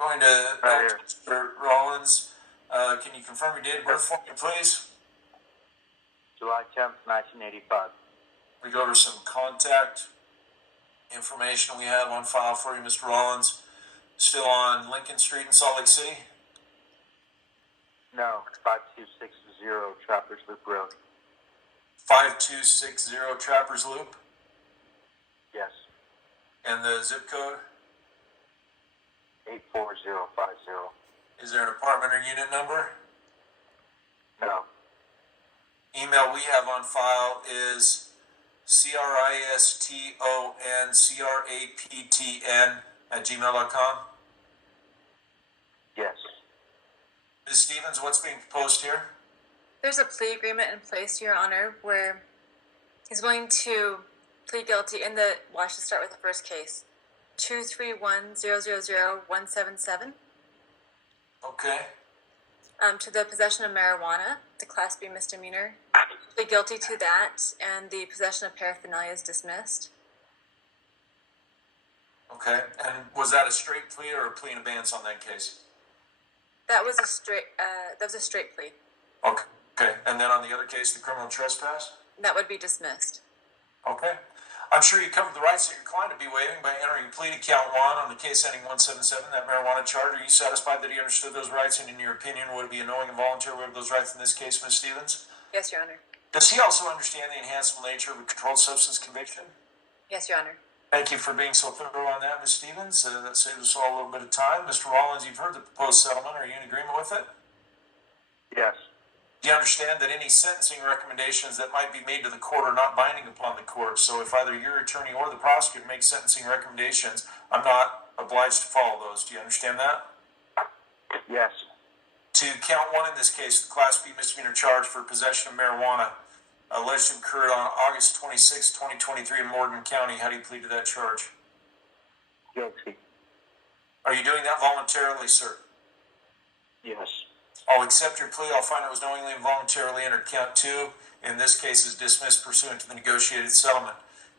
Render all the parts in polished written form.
Going to Right here. Mr. Rollins. Can you confirm your date of birth for me, please? July 10th, 1985. We go to some contact information we have on file for you, Mr. Rollins. Still on Lincoln Street in Salt Lake City? No, 5260 Trappers Loop Road. 5260 Trappers Loop? Yes. And the zip code? 84050. Is there an apartment or unit number? No. Email we have on file is CRISTONCRAPTN@gmail.com. Yes. Ms. Stevens, what's being proposed here? There's a plea agreement in place, Your Honor, where he's willing to plead guilty in the, well, I should start with the first case. 231000177. Okay. To the possession of marijuana, the Class B misdemeanor. Plead guilty to that, and the possession of paraphernalia is dismissed. Okay. And was that a straight plea or a plea in advance on that case? That was a straight plea. Okay. Okay. And then on the other case, the criminal trespass? That would be dismissed. Okay. I'm sure you covered the rights that your client would be waiving by entering a plea to count one on the case ending 177, that marijuana charge. Are you satisfied that he understood those rights, and in your opinion, would it be a knowing and voluntary waiver of those rights in this case, Ms. Stevens? Yes, Your Honor. Does he also understand the enhanceable nature of a controlled substance conviction? Yes, Your Honor. Thank you for being so thorough on that, Ms. Stevens. That saves us all a little bit of time. Mr. Rollins, you've heard the proposed settlement. Are you in agreement with it? Yes. Do you understand that any sentencing recommendations that might be made to the court are not binding upon the court? So if either your attorney or the prosecutor makes sentencing recommendations, I'm not obliged to follow those. Do you understand that? Yes. To count one in this case, the Class B misdemeanor charge for possession of marijuana alleged to occur on August 26, 2023 in Morgan County. How do you plead to that charge? Guilty. Are you doing that voluntarily, sir? Yes. I'll accept your plea. I'll find it was knowingly and voluntarily entered. Count two, in this case, is dismissed pursuant to the negotiated settlement.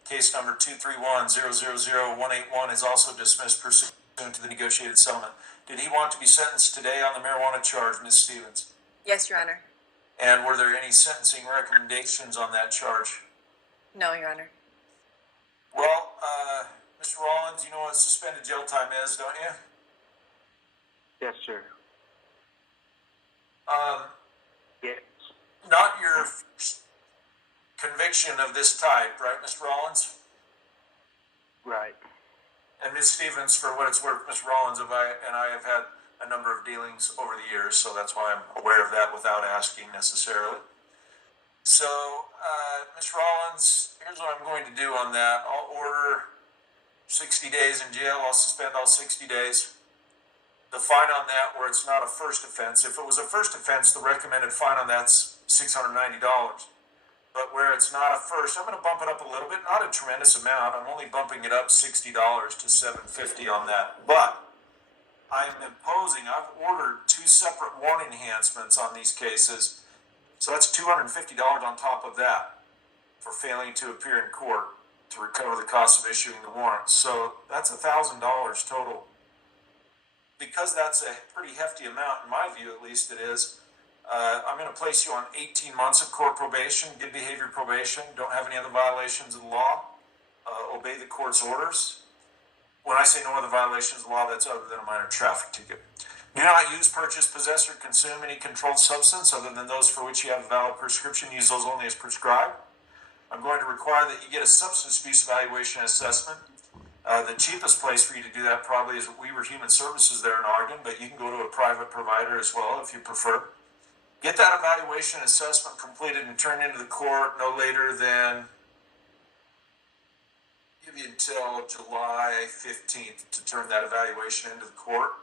Case number 231000181 is also dismissed pursuant to the negotiated settlement. Did he want to be sentenced today on the marijuana charge, Ms. Stevens? Yes, Your Honor. And were there any sentencing recommendations on that charge? No, Your Honor. Well, Mr. Rollins, you know what suspended jail time is, don't you? Yes, sir. Yes. Not your conviction of this type, right, Mr. Rollins? Right. And Ms. Stevens, for what it's worth, Mr. Rollins and I have had a number of dealings over the years, so that's why I'm aware of that without asking necessarily. So, Mr. Rollins, here's what I'm going to do on that. I'll order 60 days in jail. I'll suspend all 60 days. The fine on that, where it's not a first offense, if it was a first offense, the recommended fine on that's $690. But where it's not a first, I'm going to bump it up a little bit, not a tremendous amount. I'm only bumping it up $60 to $750 on that. But I'm imposing, I've ordered two separate warrant enhancements on these cases. So that's $250 on top of that for failing to appear in court to recover the cost of issuing the warrant. So that's $1,000 total. Because that's a pretty hefty amount, in my view at least it is, I'm going to place you on 18 months of court probation, good behavior probation, don't have any other violations of the law, obey the court's orders. When I say no other violations of the law, that's other than a minor traffic ticket. Do not use, purchase, possess, or consume any controlled substance other than those for which you have a valid prescription. Use those only as prescribed. I'm going to require that you get a substance abuse evaluation and assessment. The cheapest place for you to do that probably is Weaver Human Services there in Oregon, but you can go to a private provider as well if you prefer. Get that evaluation and assessment completed and turned into the court no later than, give you until July 15th to turn that evaluation into the court.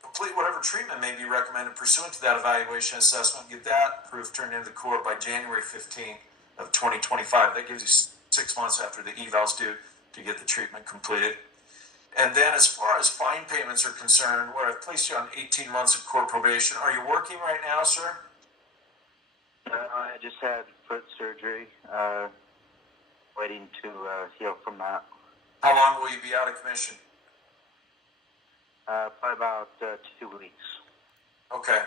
Complete whatever treatment may be recommended pursuant to that evaluation assessment. Get that proof turned into the court by January 15th of 2025. That gives you 6 months after the eval's due to get the treatment completed. And then as far as fine payments are concerned, where I've placed you on 18 months of court probation, are you working right now, sir? I just had foot surgery, waiting to heal from that. How long will you be out of commission? Probably about 2 weeks. Okay.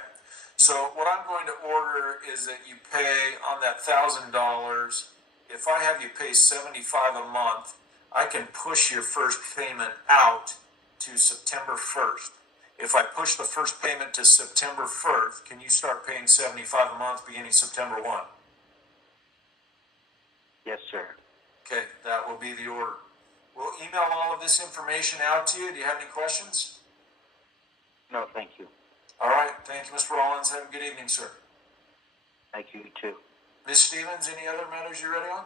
So what I'm going to order is that you pay on that $1,000. If I have you pay $75 a month, I can push your first payment out to September 1st. If I push the first payment to September 1st, can you start paying $75 a month beginning September 1? Yes, sir. Okay, that will be the order. We'll email all of this information out to you. Do you have any questions? No, thank you. All right. Thank you, Mr. Rollins. Have a good evening, sir. Thank you, too. Ms. Stevens, any other matters you're ready on?